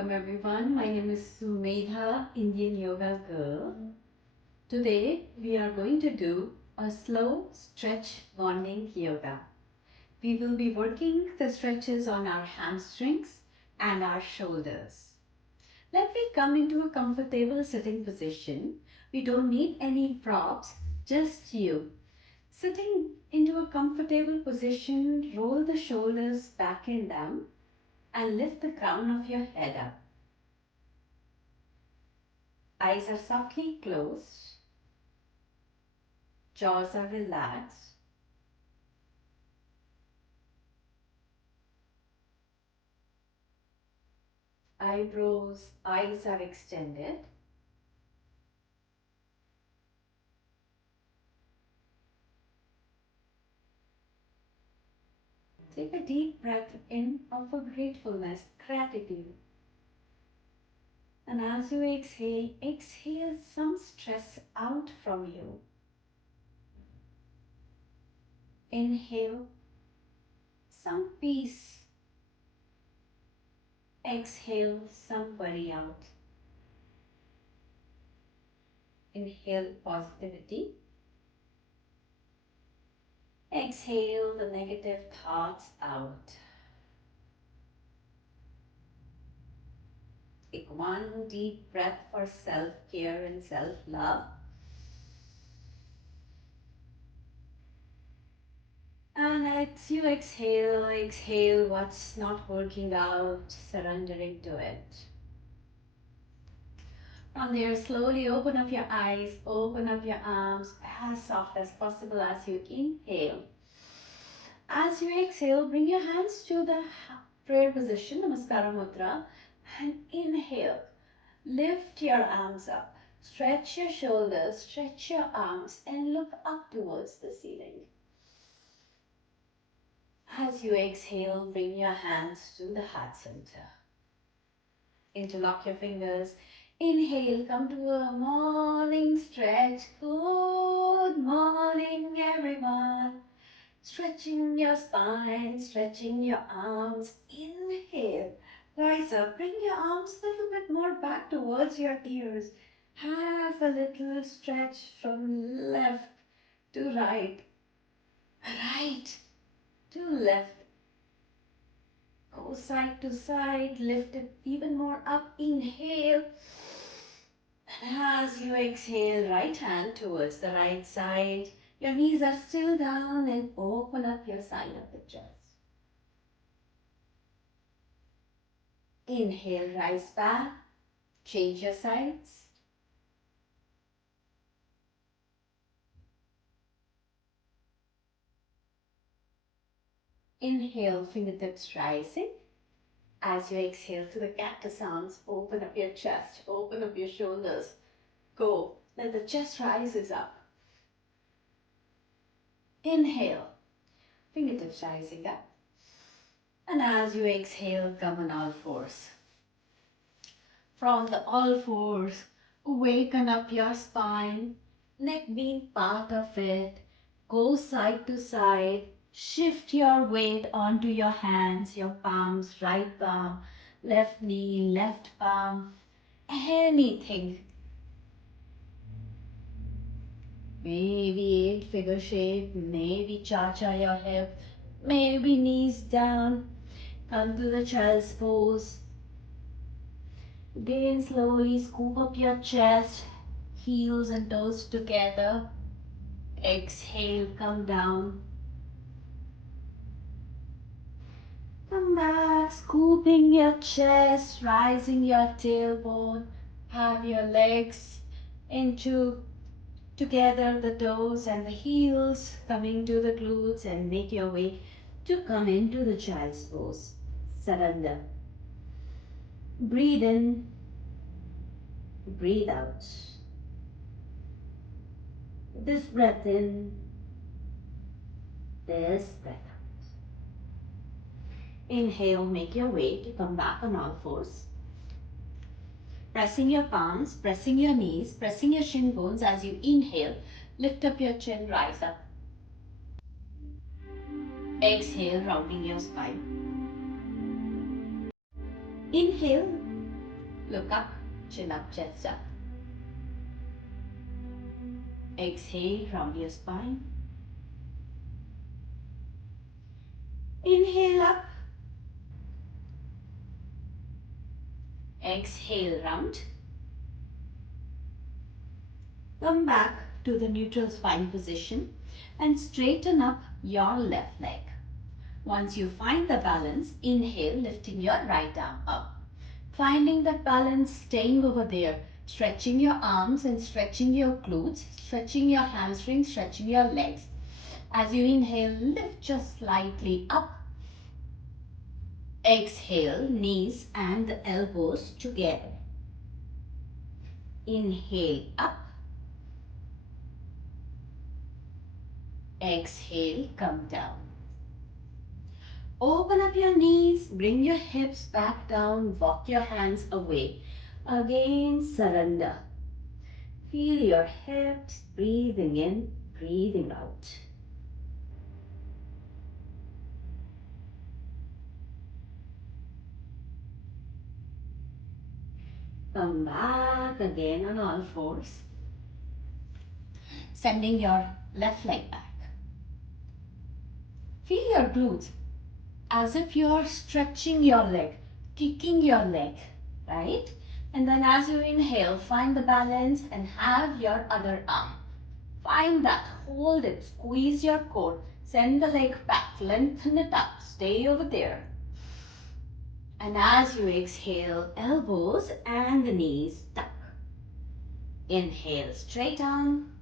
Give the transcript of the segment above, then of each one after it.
Welcome everyone. My name is Sumedha, Indian Yoga Girl. Today we are going to do a slow stretch morning yoga. We will be working the stretches on our hamstrings and our shoulders. Let me come into a comfortable sitting position. We don't need any props, just you. Sitting into a comfortable position, roll the shoulders back and down and lift the crown of your head up. Eyes are softly closed, jaws are relaxed, eyes are extended. Take a deep breath in of gratefulness, gratitude. And as you exhale, exhale some stress out from you. Inhale some peace. Exhale some worry out. Inhale positivity. Exhale the negative thoughts out. Take one deep breath for self-care and self-love. And as you exhale, exhale what's not working out, surrendering to it. From there, slowly open up your eyes, open up your arms as soft as possible as you inhale. As you exhale, bring your hands to the prayer position, Namaskara Mudra, and inhale. Lift your arms up, stretch your shoulders, stretch your arms and look up towards the ceiling. As you exhale, bring your hands to the heart center. Interlock your fingers. Inhale, come to a morning stretch. Good morning, everyone. Stretching your spine, stretching your arms. Inhale, rise up, bring your arms a little bit more back towards your ears. Have a little stretch from left to right, right to left. Go side to side, lift it even more up. Inhale. And as you exhale, right hand towards the right side. Your knees are still down and open up your side of the chest. Inhale, rise back. Change your sides. Inhale, fingertips rising. As you exhale to the cactus arms, open up your chest, open up your shoulders. Go. Let the chest rises up. Inhale, fingertips rising up. And as you exhale, come on all fours. From the all fours, awaken up your spine, neck being part of it. Go side to side. Shift your weight onto your hands, your palms, right palm, left knee, left palm, anything. Maybe eight-figure shape, maybe cha-cha your hip, maybe knees down. Come to the child's pose. Again, slowly scoop up your chest, heels and toes together. Exhale, come down. Come back, scooping your chest, rising your tailbone. Have your legs into together, the toes and the heels coming to the glutes, and make your way to come into the child's pose. Surrender. Breathe in, breathe out. This breath in, this breath out. Inhale, make your way to come back on all fours. Pressing your palms, pressing your knees, pressing your shin bones as you inhale. Lift up your chin, rise up. Exhale, rounding your spine. Inhale, Look up, chin up, chest up. Exhale, round your spine. Inhale up. Exhale, round. Come back to the neutral spine position and straighten up your left leg. Once you find the balance, inhale, lifting your right arm up. Finding that balance, staying over there, stretching your arms and stretching your glutes, stretching your hamstrings, stretching your legs. As you inhale, lift just slightly up. Exhale, knees and the elbows together. Inhale up. Exhale, come down. Open up your knees, bring your hips back down, walk your hands away. Again, surrender. Feel your hips, breathing in, breathing out. Come back again on all fours. Sending your left leg back. Feel your glutes as if you're stretching your leg, kicking your leg, right? And then as you inhale, find the balance and have your other arm. Find that, hold it, squeeze your core, send the leg back, lengthen it up, stay over there. And as you exhale, elbows and the knees tuck. Inhale, straight arm.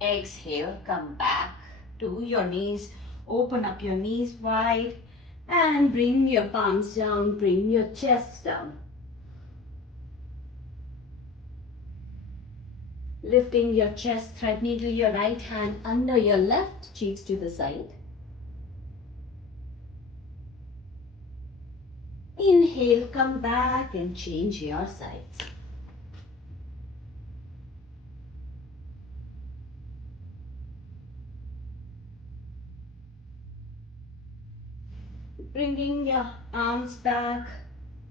Exhale, come back to your knees. Open up your knees wide and bring your palms down, bring your chest down. Lifting your chest, thread needle your right hand under your left, cheeks to the side. Inhale, come back and change your sides. Bringing your arms back,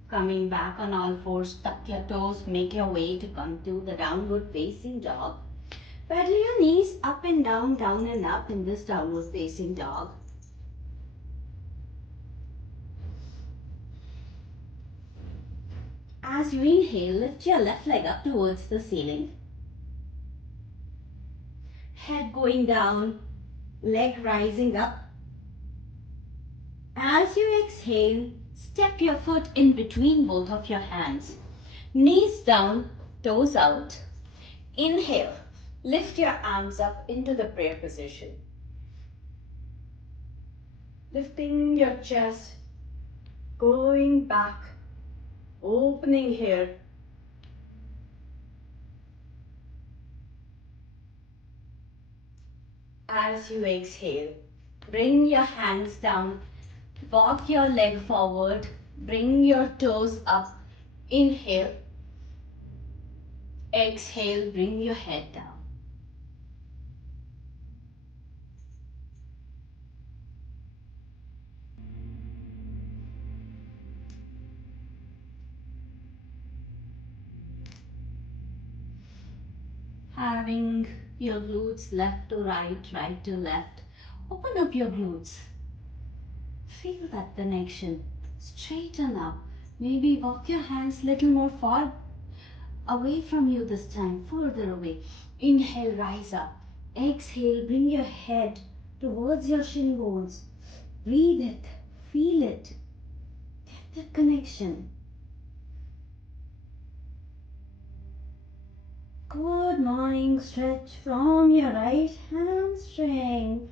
coming back on all fours, tuck your toes, make your way to come to the downward facing dog. Pedal your knees up and down and up in this downward facing dog. As you inhale, lift your left leg up towards the ceiling. Head going down, leg rising up. As you exhale, step your foot in between both of your hands. Knees down, toes out. Inhale, lift your arms up into the prayer position. Lifting your chest, going back, opening here. As you exhale, bring your hands down, walk your leg forward, bring your toes up. Inhale, exhale, bring your head down. Having your glutes left to right, right to left. Open up your glutes. Feel that connection. Straighten up. Maybe walk your hands little more far away from you this time, further away. Inhale, rise up. Exhale, bring your head towards your shin bones. Breathe it. Feel it. Get that connection. Good morning. Stretch from your right hamstring.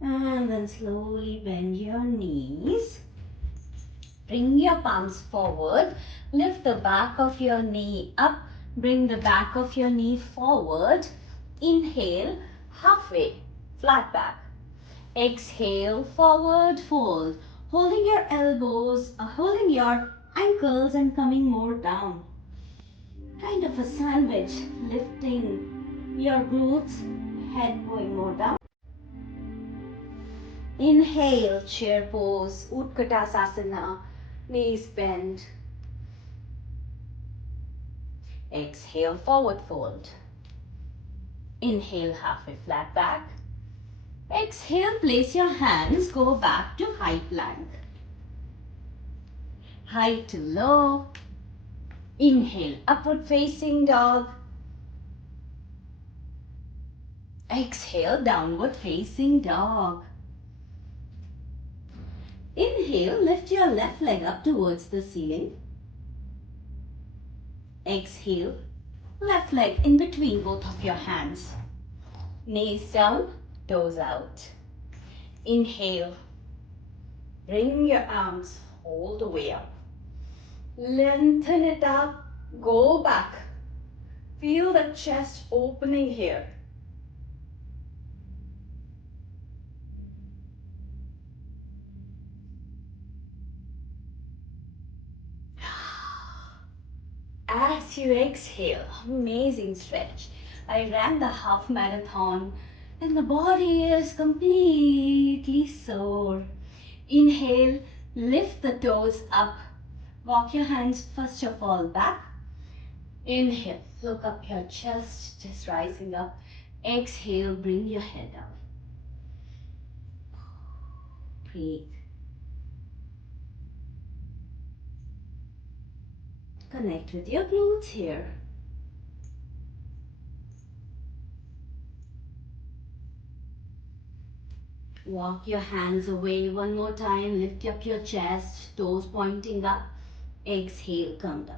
And then slowly bend your knees. Bring your palms forward. Lift the back of your knee up. Bring the back of your knee forward. Inhale, halfway, flat back. Exhale, forward fold. Holding your elbows, holding your ankles and coming more down. Kind of a sandwich, lifting your glutes, head going more down. Inhale, chair pose, Utkatasana. Knees bend. Exhale, forward fold. Inhale, halfway flat back. Exhale, place your hands, go back to high plank. High to low. Inhale, upward facing dog. Exhale, downward facing dog. Inhale, lift your left leg up towards the ceiling. Exhale, left leg in between both of your hands. Knees down, toes out. Inhale, bring your arms all the way up. Lengthen it up, go back. Feel the chest opening here. As you exhale, amazing stretch. I ran the half marathon and the body is completely sore. Inhale, lift the toes up. Walk your hands first of all back. Inhale, look up your chest, just rising up. Exhale, bring your head down. Breathe. Connect with your glutes here. Walk your hands away one more time. Lift up your chest, toes pointing up. Exhale, come down.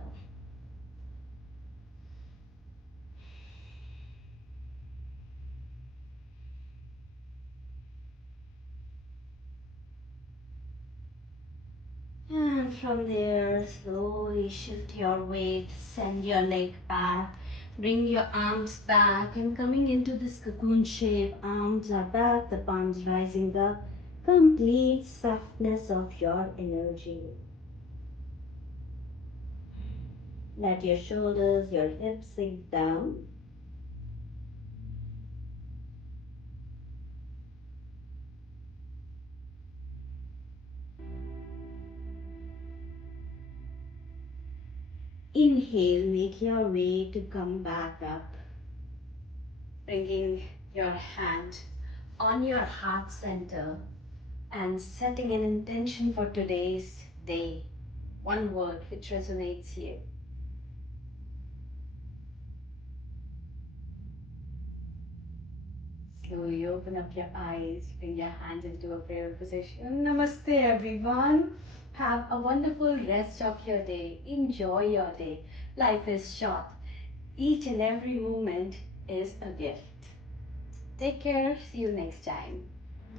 And from there, slowly shift your weight, send your leg back, bring your arms back, and coming into this cocoon shape, arms are back, the palms rising up, complete softness of your energy. Let your shoulders, your hips sink down. Inhale, make your way to come back up. Bringing your hand on your heart center and setting an intention for today's day. One word which resonates here. Slowly open up your eyes, bring your hands into a prayer position. Namaste everyone. Have a wonderful rest of your day. Enjoy your day. Life is short. Each and every moment is a gift. Take care. See you next time.